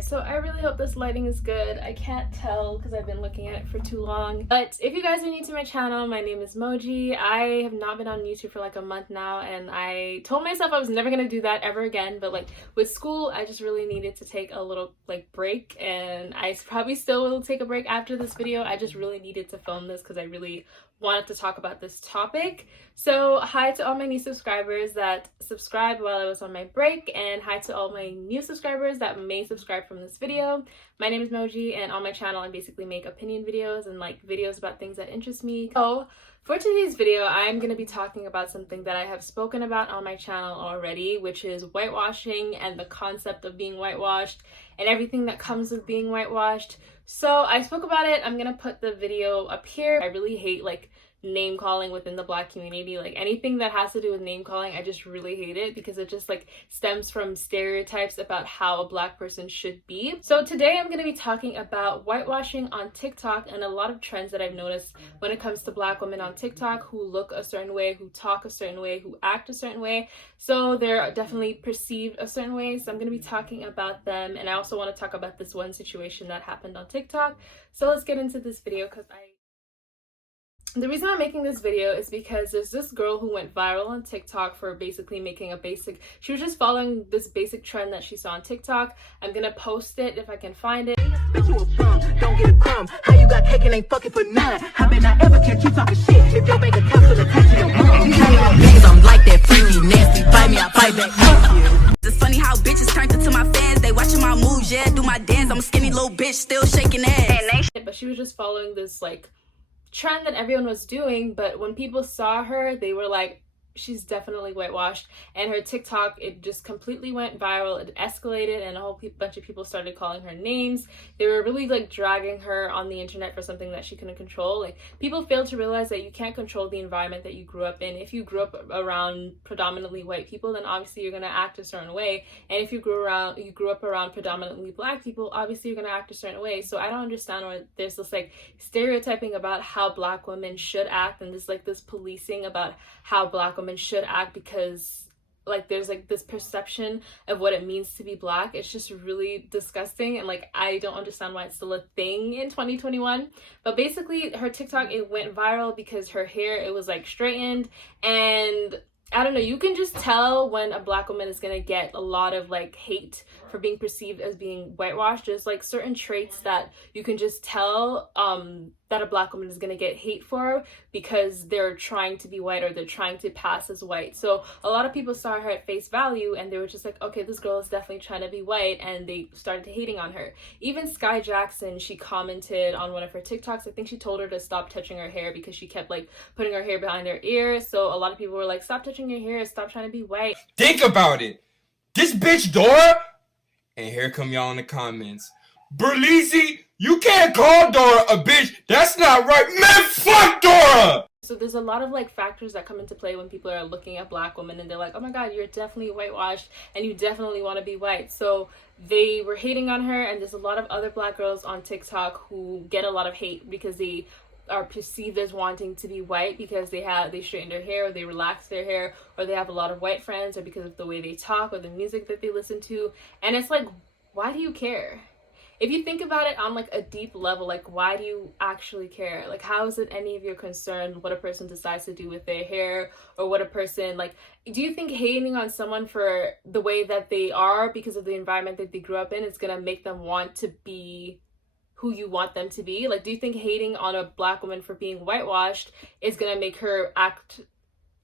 guys, so I really hope this lighting is good. I can't tell because I've been looking at it for too long. But if you guys are new to my channel, my name is Moji. I have not been on YouTube for like a month now, and I told myself I was never gonna do that ever again. But like with school, I just really needed to take a little like break, and I probably still will take a break after this video. I just really needed to film this because I really wanted to talk about this topic. So hi to all my new subscribers that subscribed while I was on my break, and hi to all my new subscribers that may subscribe from this video. My name is Moji, and on my channel I basically make opinion videos and like videos about things that interest me. So for today's video, I'm going to be talking about something that I have spoken about on my channel already, which is whitewashing and the concept of being whitewashed and everything that comes with being whitewashed. So I spoke about it. I'm gonna put the video up here. I really hate like name calling within the Black community. Like anything that has to do with name calling, I just really hate it because it just like stems from stereotypes about how a Black person should be. So today I'm going to be talking about whitewashing on TikTok and a lot of trends that I've noticed when it comes to Black women on TikTok who look a certain way, who talk a certain way, who act a certain way. So they're definitely perceived a certain way. So I'm going to be talking about them, and I also want to talk about this one situation that happened on TikTok. So let's get into this video because the reason I'm making this video is because there's this girl who went viral on TikTok for basically making she was just following this basic trend that she saw on TikTok. I'm gonna post it if I can find it. Bet you a bum, don't get a crumb. How you got cake and ain't fucking for none? How been I ever catch you talking shit? If your bank account full of tax, you don't because I'm like that freaky, nasty, fight me, I fight back. It's funny how bitches turned into my fans. They watching my moves, yeah, do my dance. I'm a skinny little bitch, still shaking ass. But she was just following this like trend that everyone was doing, but when people saw her, they were like, she's definitely whitewashed. And her TikTok, it just completely went viral. It escalated, and a whole bunch of people started calling her names. They were really like dragging her on the internet for something that she couldn't control. Like people fail to realize that you can't control the environment that you grew up in. If you grew up around predominantly white people, then obviously you're gonna act a certain way. And if you grew up around predominantly Black people, obviously you're gonna act a certain way. So I don't understand why there's this like stereotyping about how Black women should act, and this policing about how Black women should act, because like there's like this perception of what it means to be Black. It's just really disgusting, and like I don't understand why it's still a thing in 2021. But basically her TikTok, it went viral because her hair, it was like straightened, and I don't know, you can just tell when a Black woman is gonna get a lot of like hate for being perceived as being whitewashed. There's like certain traits that you can just tell that a Black woman is gonna get hate for because they're trying to be white or they're trying to pass as white. So a lot of people saw her at face value and they were just like, okay, this girl is definitely trying to be white, and they started hating on her. Even Sky Jackson, she commented on one of her TikToks. I think she told her to stop touching her hair because she kept like putting her hair behind her ears. So a lot of people were like, stop touching your hair, stop trying to be white. Think about it. This bitch Dora, and here come y'all in the comments. Berlizzi, you can't call Dora a bitch. That's not right. Man, fuck Dora! So there's a lot of like factors that come into play when people are looking at Black women and they're like, oh my god, you're definitely whitewashed and you definitely want to be white. So they were hating on her, and there's a lot of other Black girls on TikTok who get a lot of hate because they are perceived as wanting to be white because they straightened their hair, or they relaxed their hair, or they have a lot of white friends, or because of the way they talk or the music that they listen to. And it's like, why do you care? If you think about it on like a deep level, like why do you actually care? Like how is it any of your concern what a person decides to do with their hair, or what a person like, do you think hating on someone for the way that they are because of the environment that they grew up in is gonna make them want to be who you want them to be? Like, do you think hating on a Black woman for being whitewashed is gonna make her act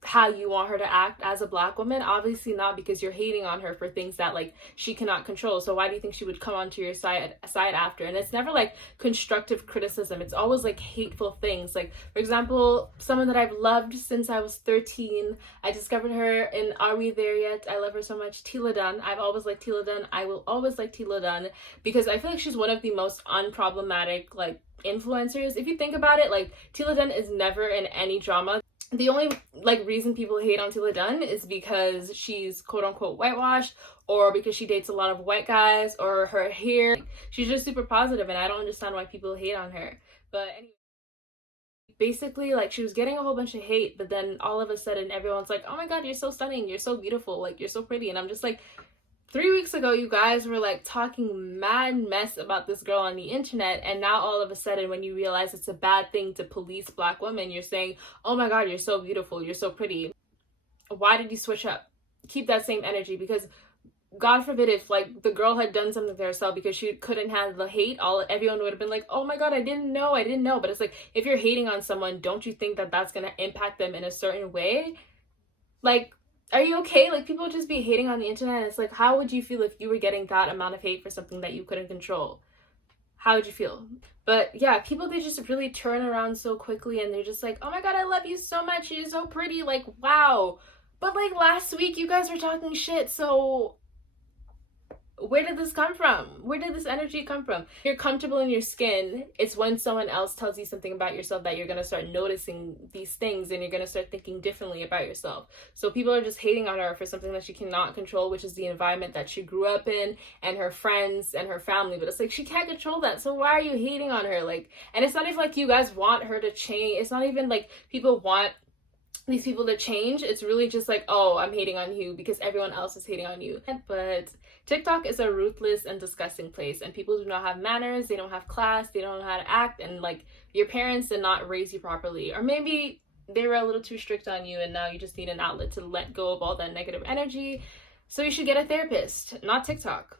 how you want her to act as a Black woman? Obviously not, because you're hating on her for things that like she cannot control. So why do you think she would come onto your side after? And it's never like constructive criticism, it's always like hateful things. Like for example, someone that I've loved since I was 13, I discovered her in Are We There Yet? I love her so much, Tila Dunn. I've always liked Tila Dunn. I will always like Tila Dunn because I feel like she's one of the most unproblematic like influencers. If you think about it, like Tila Dunn is never in any drama. The only like reason people hate on Tila Dunn is because she's quote unquote whitewashed, or because she dates a lot of white guys, or her hair. She's just super positive, and I don't understand why people hate on her. But anyway, basically like she was getting a whole bunch of hate, but then all of a sudden everyone's like, oh my god, you're so stunning, you're so beautiful, like you're so pretty. And I'm just like, 3 weeks ago, you guys were like talking mad mess about this girl on the internet, and now all of a sudden, when you realize it's a bad thing to police Black women, you're saying, oh my god, you're so beautiful, you're so pretty. Why did you switch up? Keep that same energy, because God forbid if like the girl had done something to herself because she couldn't handle the hate, everyone would have been like, oh my god, I didn't know. But it's like, if you're hating on someone, don't you think that that's gonna impact them in a certain way? Like, are you okay? Like, people just be hating on the internet. It's like, how would you feel if you were getting that amount of hate for something that you couldn't control? How would you feel? But yeah, people, they just really turn around so quickly, and they're just like, oh my god, I love you so much, you're so pretty, like, wow. But like last week you guys were talking shit, so where did this come from? Where did this energy come from? You're comfortable in your skin. It's when someone else tells you something about yourself that you're going to start noticing these things, and you're going to start thinking differently about yourself. So people are just hating on her for something that she cannot control, which is the environment that she grew up in and her friends and her family. But it's like, she can't control that. So why are you hating on her? Like, and it's not even like you guys want her to change. It's not even like people want these people to change. It's really just like, oh, I'm hating on you because everyone else is hating on you. But TikTok is a ruthless and disgusting place, and people do not have manners, they don't have class, they don't know how to act, and like, your parents did not raise you properly, or maybe they were a little too strict on you and now you just need an outlet to let go of all that negative energy. So you should get a therapist, not TikTok.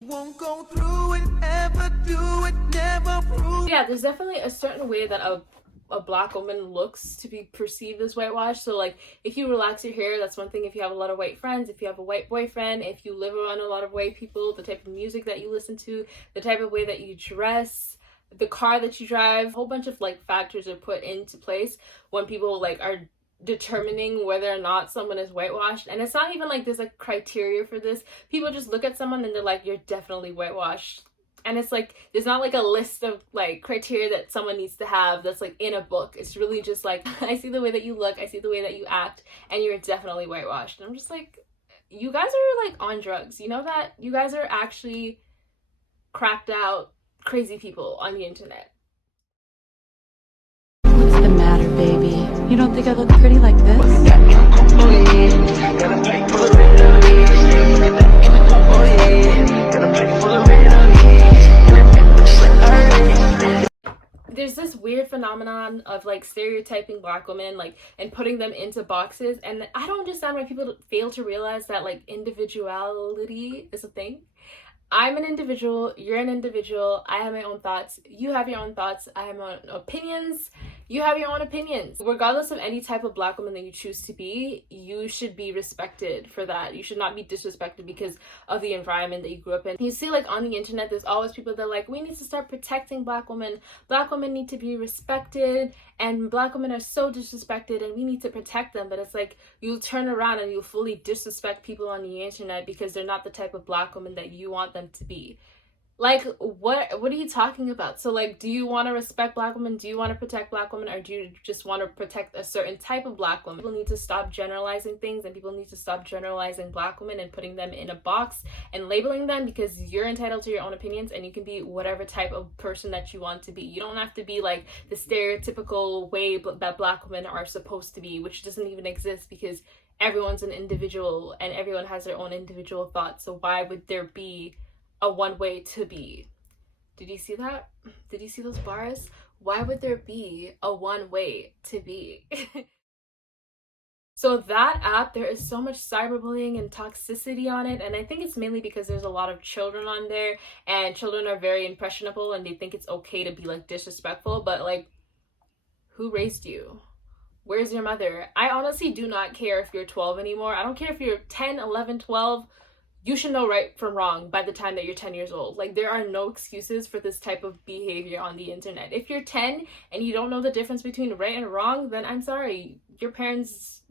Won't go through it, ever do it, never prove. Yeah, there's definitely a certain way that a Black woman looks to be perceived as whitewashed. So like, if you relax your hair, that's one thing. If you have a lot of white friends, if you have a white boyfriend, if you live around a lot of white people, the type of music that you listen to, the type of way that you dress, the car that you drive, a whole bunch of like factors are put into place when people like are determining whether or not someone is whitewashed. And it's not even like there's like criteria for this. People just look at someone and they're like, you're definitely whitewashed. And it's like, there's not like a list of like criteria that someone needs to have that's like in a book. It's really just like, I see the way that you look, I see the way that you act, and you're definitely whitewashed. And I'm just like, you guys are like on drugs. You know that? You guys are actually cracked out crazy people on the internet. What's the matter, baby? You don't think I look pretty like this? There's this weird phenomenon of like stereotyping Black women, like, and putting them into boxes, and I don't understand why people fail to realize that like individuality is a thing. I'm an individual, you're an individual, I have my own thoughts, you have your own thoughts, I have my own opinions, you have your own opinions. Regardless of any type of Black woman that you choose to be, you should be respected for that. You should not be disrespected because of the environment that you grew up in. You see like on the internet, there's always people that are like, we need to start protecting Black women. Black women need to be respected, and Black women are so disrespected and we need to protect them. But it's like, you'll turn around and you'll fully disrespect people on the internet because they're not the type of Black woman that you want them to be. Like, what are you talking about? So like, do you want to respect Black women? Do you want to protect Black women? Or do you just want to protect a certain type of Black woman? People need to stop generalizing things, and people need to stop generalizing Black women and putting them in a box and labeling them, because you're entitled to your own opinions and you can be whatever type of person that you want to be. You don't have to be like the stereotypical way that Black women are supposed to be, which doesn't even exist, because everyone's an individual and everyone has their own individual thoughts. So why would there be a one way to be? Did you see that? Did you see those bars? Why would there be a one way to be? So that app, there is so much cyberbullying and toxicity on it, and I think it's mainly because there's a lot of children on there, and children are very impressionable and they think it's okay to be like disrespectful. But like, who raised you? Where's your mother? I honestly do not care if you're 12 anymore. I don't care if you're 10, 11, 12. You should know right from wrong by the time that you're 10 years old. Like, there are no excuses for this type of behavior on the internet. If you're 10 and you don't know the difference between right and wrong, then I'm sorry. Your parents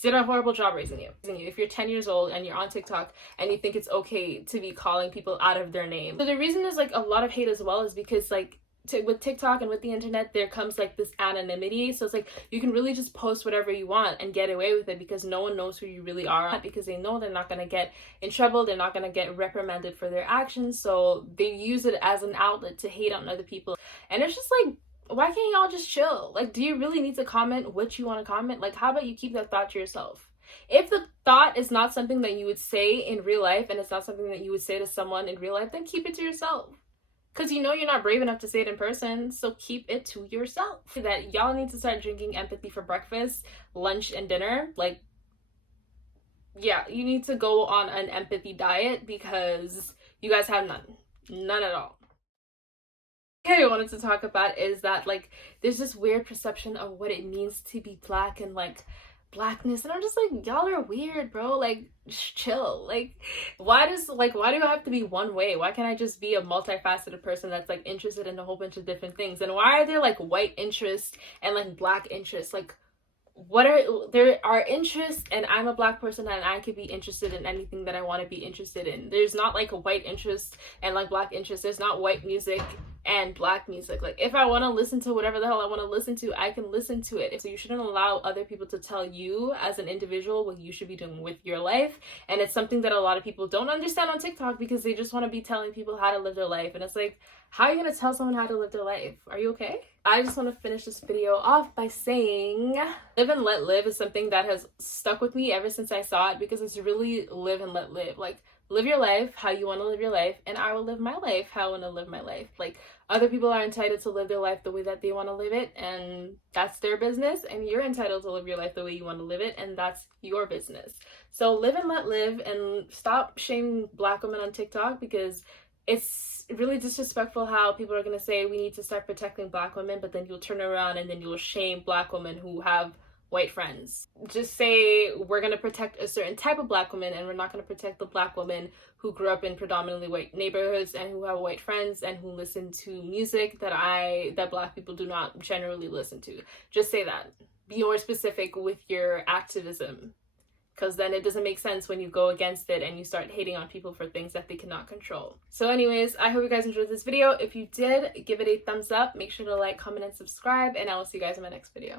did a horrible job raising you. If you're 10 years old and you're on TikTok and you think it's okay to be calling people out of their name. So the reason there's like a lot of hate as well is because like, with TikTok and with the internet, there comes like this anonymity. So it's like, you can really just post whatever you want and get away with it, because no one knows who you really are, because they know they're not going to get in trouble, they're not going to get reprimanded for their actions. So they use it as an outlet to hate on other people. And it's just like, why can't y'all just chill? Like, do you really need to comment what you want to comment? Like, how about you keep that thought to yourself? If the thought is not something that you would say in real life and it's not something that you would say to someone in real life, then keep it to yourself. Because you know you're not brave enough to say it in person, so keep it to yourself. That y'all need to start drinking empathy for breakfast, lunch, and dinner. Like, yeah, you need to go on an empathy diet because you guys have none. None at all. Okay, I wanted to talk about is that, like, there's this weird perception of what it means to be black and, like, blackness, and I'm just like, y'all are weird, bro. Like, chill. Like, why do I have to be one way? Why can't I just be a multifaceted person that's, like, interested in a whole bunch of different things? And why are there, like, white interests and, like, black interests? Like, there are interests, and I'm a black person and I could be interested in anything that I want to be interested in. There's not like a white interest and like black interest. There's not white music and black music. Like, if I want to listen to whatever the hell I want to listen to, I can listen to it. So you shouldn't allow other people to tell you as an individual what you should be doing with your life. And it's something that a lot of people don't understand on TikTok because they just want to be telling people how to live their life. And it's like, how are you going to tell someone how to live their life? Are you okay? I just want to finish this video off by saying live and let live is something that has stuck with me ever since I saw it, because it's really live and let live. Like, live your life how you want to live your life, and I will live my life how I want to live my life. Like, other people are entitled to live their life the way that they want to live it, and that's their business, and you're entitled to live your life the way you want to live it, and that's your business. So live and let live, and stop shaming black women on TikTok, because it's really disrespectful how people are going to say we need to start protecting black women, but then you'll turn around and then you'll shame black women who have white friends. Just say we're going to protect a certain type of black woman, and we're not going to protect the black women who grew up in predominantly white neighborhoods and who have white friends and who listen to music that black people do not generally listen to. Just say that. Be more specific with your activism, because then it doesn't make sense when you go against it and you start hating on people for things that they cannot control. So anyways, I hope you guys enjoyed this video. If you did, give it a thumbs up. Make sure to like, comment, and subscribe, and I will see you guys in my next video.